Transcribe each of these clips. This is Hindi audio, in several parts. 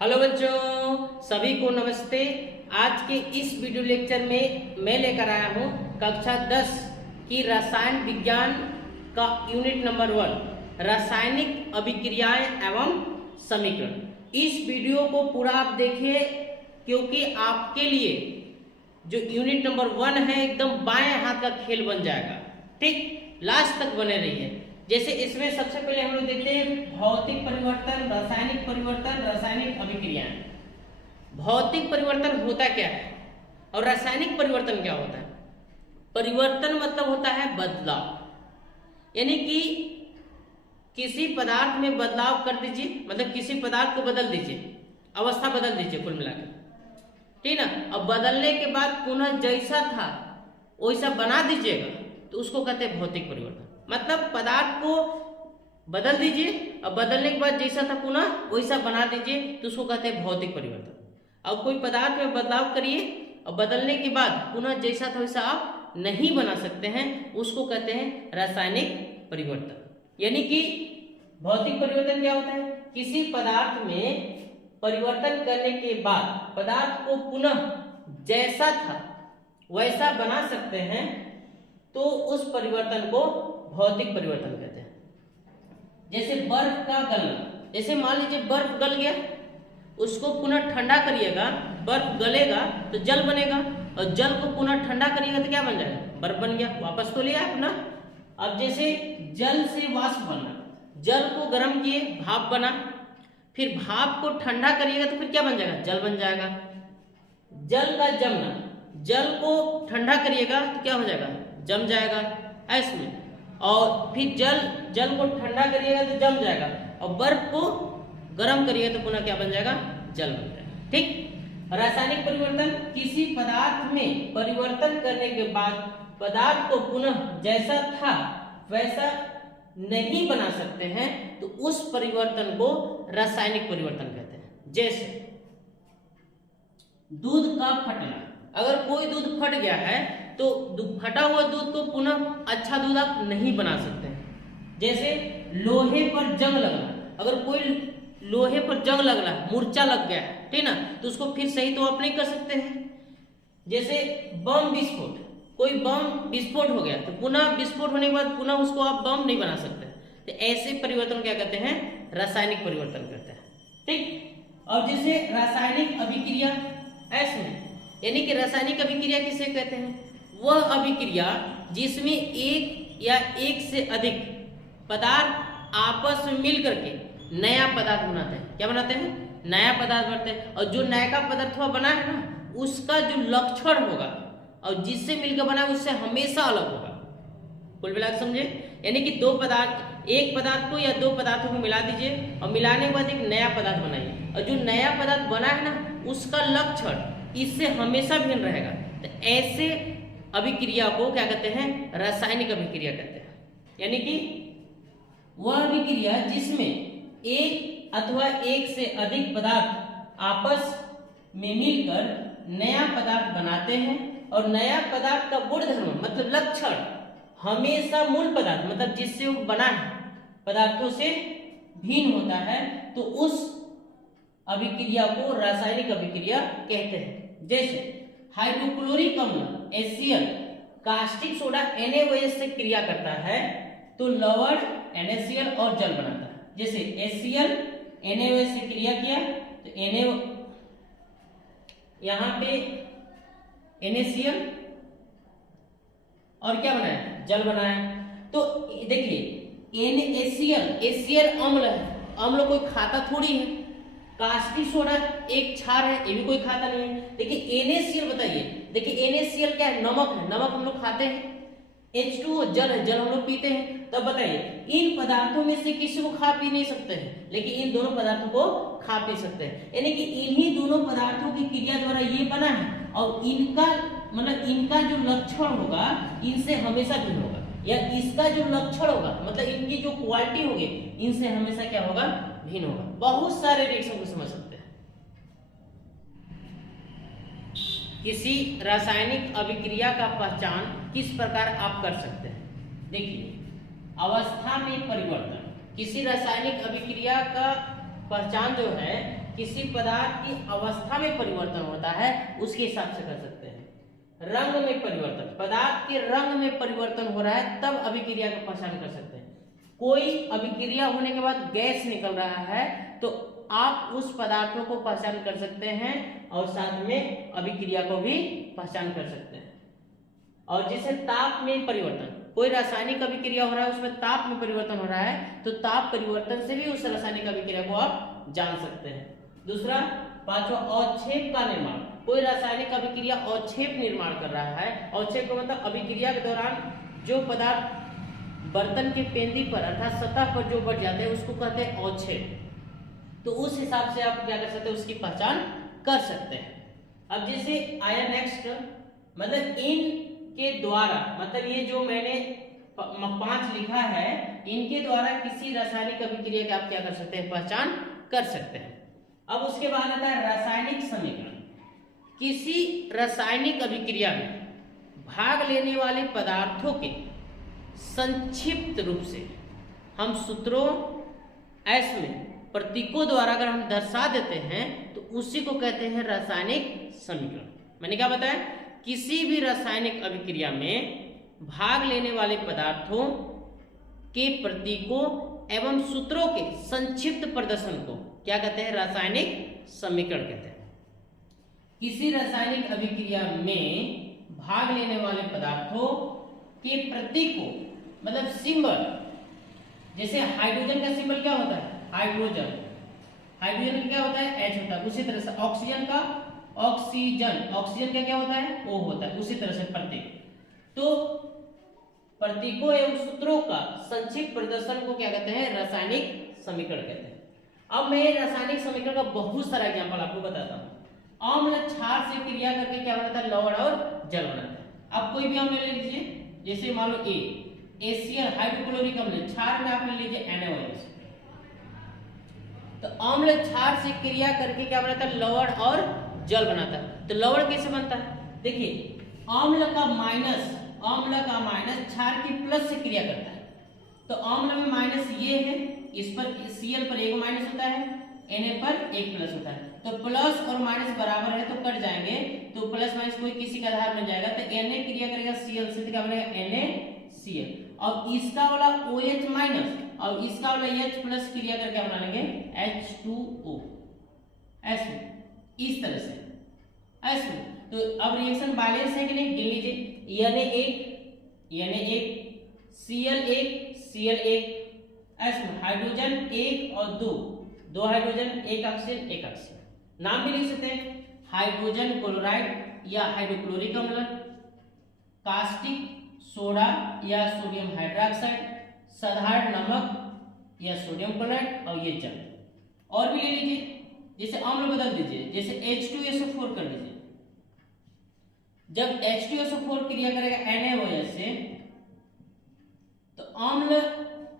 हेलो बच्चों, सभी को नमस्ते। आज के इस वीडियो लेक्चर में मैं लेकर आया हूँ कक्षा 10 की रसायन विज्ञान का यूनिट नंबर 1 रासायनिक अभिक्रियाएं एवं समीकरण। इस वीडियो को पूरा आप देखिए क्योंकि आपके लिए जो यूनिट नंबर 1 है एकदम बाएं हाथ का खेल बन जाएगा। ठीक, लास्ट तक बने रहिए। जैसे इसमें सबसे पहले हम लोग देखते हैं भौतिक परिवर्तन, रासायनिक अभिक्रियाएं। भौतिक परिवर्तन होता क्या है और रासायनिक परिवर्तन क्या होता है? परिवर्तन मतलब होता है बदलाव, यानी कि किसी पदार्थ में बदलाव कर दीजिए, मतलब किसी पदार्थ को बदल दीजिए, अवस्था बदल दीजिए कुल मिलाकर, ठीक ना। अब बदलने के बाद पुनः जैसा था वैसा बना दीजिएगा तो उसको कहते हैं भौतिक परिवर्तन। मतलब पदार्थ को बदल दीजिए, अब बदलने के बाद जैसा था पुनः वैसा बना दीजिए तो उसको कहते हैं भौतिक परिवर्तन। अब कोई पदार्थ में बदलाव करिए और बदलने के बाद पुनः जैसा था वैसा आप नहीं बना सकते हैं, उसको कहते हैं रासायनिक परिवर्तन। यानी कि भौतिक परिवर्तन क्या होता है? किसी पदार्थ में परिवर्तन करने के बाद पदार्थ को पुनः जैसा था वैसा बना सकते हैं तो उस परिवर्तन को भौतिक परिवर्तन कहते हैं। जैसे बर्फ का गलना, जैसे मान लीजिए बर्फ गल गया, उसको पुनः ठंडा करिएगा, बर्फ गलेगा तो जल बनेगा, और जल को पुनः ठंडा करिएगा तो क्या बन जाएगा? बर्फ बन गया, वापस तो लिया अपना। अब जैसे जल से वाष्प बनना, जल को गर्म किए भाप बना, फिर भाप को ठंडा करिएगा तो फिर क्या बन जाएगा? जल बन जाएगा। जल का जमना, जल को ठंडा करिएगा तो क्या हो जाएगा? जम जाएगा ऐसे में। और फिर जल को ठंडा करिएगा तो जम जाएगा, और बर्फ को गर्म करिएगा तो पुनः क्या बन जाएगा? जल बन जाएगा। ठीक। रासायनिक परिवर्तन, किसी पदार्थ में परिवर्तन करने के बाद पदार्थ को पुनः जैसा था वैसा नहीं बना सकते हैं तो उस परिवर्तन को रासायनिक परिवर्तन कहते हैं। जैसे दूध का फटना, अगर कोई दूध फट गया है तो फटा हुआ दूध को पुनः अच्छा दूध आप नहीं बना सकते हैं। जैसे लोहे पर जंग लगना, अगर कोई लोहे पर जंग लग रहा है, मूर्छा लग गया है, ठीक ना, तो उसको फिर सही तो आप नहीं कर सकते हैं। जैसे बम विस्फोट, कोई बम विस्फोट हो गया तो पुनः विस्फोट होने के बाद पुनः उसको आप बम नहीं बना सकते। तो ऐसे परिवर्तन क्या कहते हैं? रासायनिक परिवर्तन कहते हैं। ठीक। और जैसे रासायनिक अभिक्रिया ऐसे, यानी कि रासायनिक अभिक्रिया किसे कहते हैं? वह अभिक्रिया जिसमें एक या एक से अधिक पदार्थ आपस में मिल करके नया पदार्थ बनाते हैं। क्या बनाते हैं? नया पदार्थ बनाते हैं। और जो नया का पदार्थ हुआ बना है ना, उसका जो लक्षण होगा और जिससे मिलकर बना है उससे हमेशा अलग होगा। कुल मिला के समझे? यानी कि दो पदार्थ, एक पदार्थ को या दो पदार्थों को मिला दीजिए और मिलाने के बाद एक नया पदार्थ बनाइए, और जो नया पदार्थ बना है ना उसका लक्षण इससे हमेशा भिन्न रहेगा। तो ऐसे अभिक्रिया को क्या कहते हैं? रासायनिक अभिक्रिया कहते हैं। यानी कि वह अभिक्रिया जिसमें एक अथवा एक से अधिक पदार्थ आपस में मिलकर नया पदार्थ बनाते हैं, और नया पदार्थ का गुणधर्म मतलब लक्षण हमेशा मूल पदार्थ मतलब जिससे वो बना है पदार्थों से भिन्न होता है, तो उस अभिक्रिया को रासायनिक अभिक्रिया कहते हैं। जैसे हाइड्रोक्लोरिक अम्ल HCl कास्टिक सोडा NaOH से क्रिया करता है तो लवण NaCl और जल बनाता है। जैसे HCl NaOH से क्रिया किया तो यहाँ पे NaCl और क्या बनाया? जल बनाया। तो देखिए HCl अम्ल है, अम्ल कोई खाता थोड़ी है। कास्टिक सोडा एक क्षार है, ये भी कोई खाता नहीं है। देखिए NaCl बताइए, देखिए NaCl क्या है? नमक है, नमक हम लोग खाते हैं। H2O जल है, जल हम लोग पीते हैं। तब बताइए इन पदार्थों में से किसी को खा पी नहीं सकते हैं, लेकिन इन दोनों पदार्थों को खा पी सकते हैं। यानी कि इन्हीं दोनों पदार्थों की क्रिया द्वारा ये बना है, और इनका मतलब इनका जो लक्षण होगा इनसे हमेशा भिन्न होगा, या इसका जो लक्षण होगा मतलब इनकी जो क्वालिटी होगी इनसे हमेशा क्या होगा? भिन्न होगा। बहुत सारे रिएक्शन को समझ सकते हैं। किसी रासायनिक अभिक्रिया का पहचान किस प्रकार आप कर सकते हैं? देखिए, अवस्था में परिवर्तन, किसी रासायनिक अभिक्रिया का पहचान जो है किसी पदार्थ की अवस्था में परिवर्तन होता है उसके हिसाब से कर सकते हैं। रंग में परिवर्तन, पदार्थ के रंग में परिवर्तन हो रहा है तब अभिक्रिया का पहचान कर सकते हैं। कोई अभिक्रिया होने के बाद गैस निकल रहा है तो आप उस पदार्थों को पहचान कर सकते हैं और साथ में अभिक्रिया को भी पहचान कर सकते हैं। और जैसे ताप में परिवर्तन, कोई रासायनिक अभिक्रिया हो रहा है उसमें ताप में परिवर्तन हो रहा है तो ताप परिवर्तन से भी उस रासायनिक अभिक्रिया को आप जान सकते हैं। दूसरा, पांचवा, अवक्षेप का निर्माण। कोई रासायनिक अभिक्रिया अवक्षेप निर्माण कर रहा है। अवक्षेप का मतलब अभिक्रिया के दौरान जो पदार्थ बर्तन के पेंदी पर अर्थात सतह पर जो बढ़ जाते हैं उसको कहते हैं अवक्षेप। तो उस हिसाब से आप क्या कर सकते हैं, उसकी पहचान कर सकते हैं। अब जैसे आया नेक्स्ट, मतलब इन के द्वारा, मतलब ये जो मैंने 5 लिखा है इनके द्वारा किसी रासायनिक अभिक्रिया की आप क्या कर सकते हैं, पहचान कर सकते हैं। अब उसके बाद आता है रासायनिक समीकरण। किसी रासायनिक अभिक्रिया में भाग लेने वाले पदार्थों के संक्षिप्त रूप से हम सूत्रों एस में प्रतीकों द्वारा अगर हम दर्शा देते हैं तो उसी को कहते हैं रासायनिक समीकरण। मैंने क्या बताया, किसी भी रासायनिक अभिक्रिया में भाग लेने वाले पदार्थों के प्रतीकों एवं सूत्रों के संक्षिप्त प्रदर्शन को क्या कहते हैं, रासायनिक समीकरण कहते हैं। किसी रासायनिक अभिक्रिया में भाग लेने वाले पदार्थों के प्रतीकों मतलब सिंबल, जैसे हाइड्रोजन का सिंबल क्या होता है, हाइड्रोजन, हाइड्रोजन का क्या होता है, H होता है। उसी तरह से ऑक्सीजन का ऑक्सीजन, ऑक्सीजन का क्या होता है, O होता है। उसी तरह से प्रतीक, तो प्रतीकों एवं सूत्रों का संक्षिप्त प्रदर्शन को क्या कहते हैं, रासायनिक समीकरण कहते हैं। अब मैं रासायनिक समीकरण का बहुत सारा एग्जांपल आपको बताता हूँ। अम्ल क्षार से क्रिया करके क्या बनाता है, लवण और जल बनाता है। अब कोई भी अम्ल ले लीजिए, जैसे मान लो एसियल हाइड्रोक्लोरिक अम्ल, क्षार में आप ले लीजिए NaOH। तो अम्ल क्षार से क्रिया करके क्या बनाता है, लवण और जल बनाता है। तो लवण कैसे बनता है, देखिए अम्ल का माइनस क्षार की प्लस से क्रिया करता है। तो अम्ल में माइनस ये है, इस पर Cl पर एक माइनस होता है, Na पर एक प्लस होता है। तो प्लस और माइनस बराबर है तो कट जाएंगे, तो प्लस माइनस कोई किसी का आधार बन जाएगा। तो Na क्रिया करेगा Cl से, क्या बनेगा NaCl। और इसका वाला OH माइनस और इसका वाला H प्लस क्रिया करके हम बना लेंगे H2O, ऐसे इस तरह से ऐसे। तो अब रिएक्शन बैलेंस है कि नहीं, गिन लीजिए, Na1 Cl1 ऐसे, हाइड्रोजन 1 और 2 हाइड्रोजन, 1 ऑक्सीजन 1 ऑक्सीजन। नाम भी लिख सकते हैं, हाइड्रोजन क्लोराइड या हाइड्रोक्लोरिक अम्ल, कास्टिक सोडा या सोडियम हाइड्रोक्साइड, साधारण नमक या सोडियम क्लोराइड और ये जल। और भी ले लीजिए, जैसे अम्ल बदल दीजिए, जैसे H2SO4 कर लीजिए। जब H2SO4 क्रिया करेगा NaOH से तो अम्ल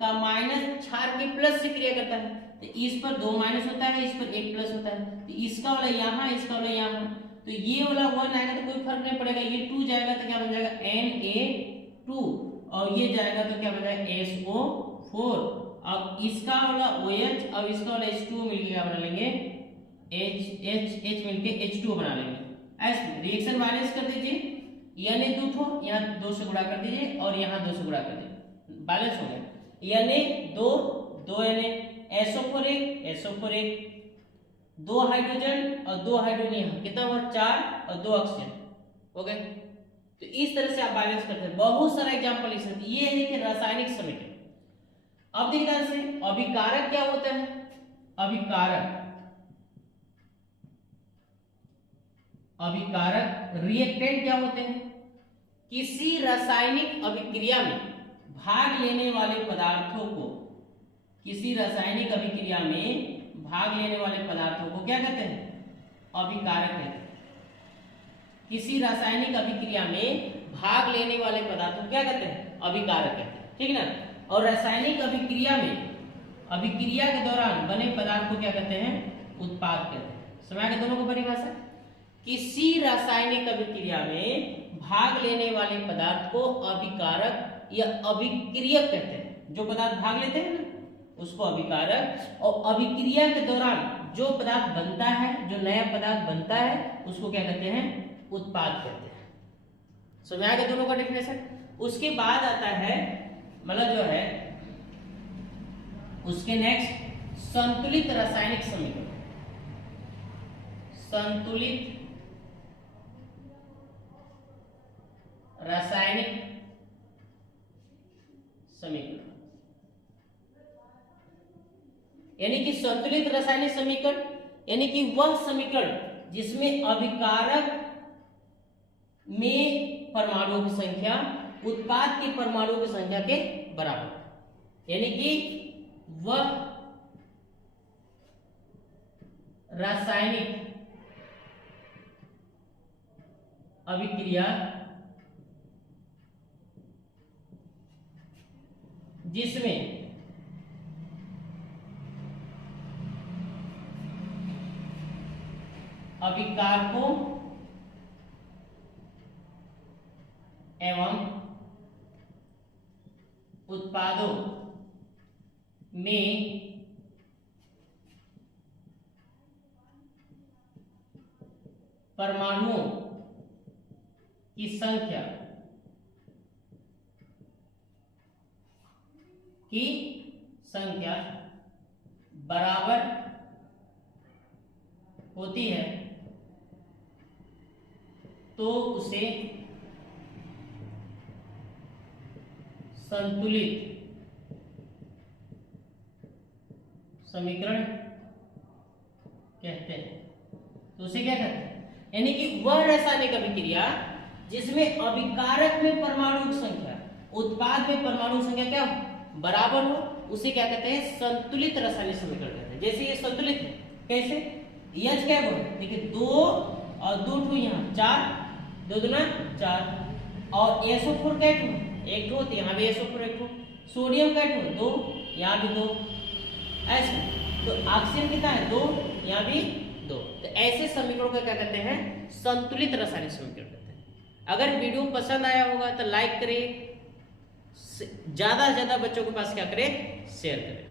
का माइनस क्षार के प्लस से क्रिया करता है। तो इस पर 2 माइनस होता है, इस पर 1 प्लस होता है। तो इसका वाला यहाँ, इसका वाला यहाँ, तो ये वाला 1 आएगा तो कोई फर्क नहीं पड़ेगा। ये 2 जाएगा तो क्या बन जाएगा Na2 और ये जाएगा तो क्या बन जाएगा SO4। अब इसका वाला OH और इसका वाला H2 मिलके क्या बना लेंगे, H मिलके H2 बना लेंगे। ऐसे रिएक्शन बैलेंस कर दीजिए, Na 2 यहाँ 2 से गुणा कर दीजिए और यहाँ 2 से गुणा कर दीजिए, बैलेंस हो गया। Na 2 Na, SO4 1 2 हाइड्रोजन और 2 हाइड्रोजन, यहाँ कितना हुआ 4 और 2 ऑक्सीजन हो गए। तो इस तरह से आप बैलेंस करते हैं। बहुत सारा एग्जांपल लिख सकते हैं। ये है कि रासायनिक समीकरण। अब देखिए ध्यान से, अभिकारक क्या होता है, अभिकारक रिएक्टेंट क्या होते हैं, किसी रासायनिक अभिक्रिया में भाग लेने वाले पदार्थों को, किसी रासायनिक अभिक्रिया में भाग लेने वाले पदार्थों को क्या कहते हैं, अभिकारक कहते हैं। किसी रासायनिक अभिक्रिया में भाग लेने वाले पदार्थों को क्या कहते हैं, अभिकारक कहते हैं, ठीक है ना। और रासायनिक अभिक्रिया में अभिक्रिया के दौरान बने पदार्थ को क्या कहते हैं, उत्पाद कहते हैं। समझ गए दोनों को परिभाषा। किसी रासायनिक अभिक्रिया में भाग लेने वाले पदार्थ को अभिकारक या अभिक्रियक कहते हैं। जो पदार्थ भाग लेते हैं ना उसको अभिकारक, और अभिक्रिया के दौरान जो पदार्थ बनता है, जो नया पदार्थ बनता है, उसको क्या कहते हैं? उत्पाद कहते हैं। समझ आ गया दोनों का डेफिनेशन। उसके बाद आता है मतलब जो है उसके नेक्स्ट संतुलित रासायनिक समीकरण। संतुलित रासायनिक समीकरण यानी कि संतुलित रासायनिक समीकरण यानी कि वह समीकरण जिसमें अभिकारक में परमाणुओं की संख्या उत्पाद के परमाणुओं की संख्या के बराबर, यानी कि वह रासायनिक अभिक्रिया जिसमें अभिकारकों एवं उत्पादों में परमाणुओं की संख्या बराबर होती है तो उसे संतुलित समीकरण कहते हैं। तो उसे क्या कहते हैं? यानी कि वह रासायनिक अभिक्रिया जिसमें अभिकारक में परमाणु की संख्या उत्पाद में परमाणु संख्या क्या बराबर हो, उसे क्या कहते हैं? संतुलित रासायनिक समीकरण कहते हैं। जैसे ये संतुलित है, कैसे? H क्या है? देखिए 2 और 2 टू यहाँ 4, 2 दूना 4 और SO4 का 1 ठो, यहाँ भी SO4 1 ठो, सोडियम का 2, यहाँ भी 2, ऐसे। तो ऑक्सीजन कितना है? 2, यहाँ भी 2। तो ऐसे समीकरणों का क्या कहते हैं? संतुलित रासायनिक समीकरण कहते हैं। अगर वीडियो पसंद आया होगा तो लाइक करें, ज्यादा से ज्यादा बच्चों के पास क्या करें? शेयर करें।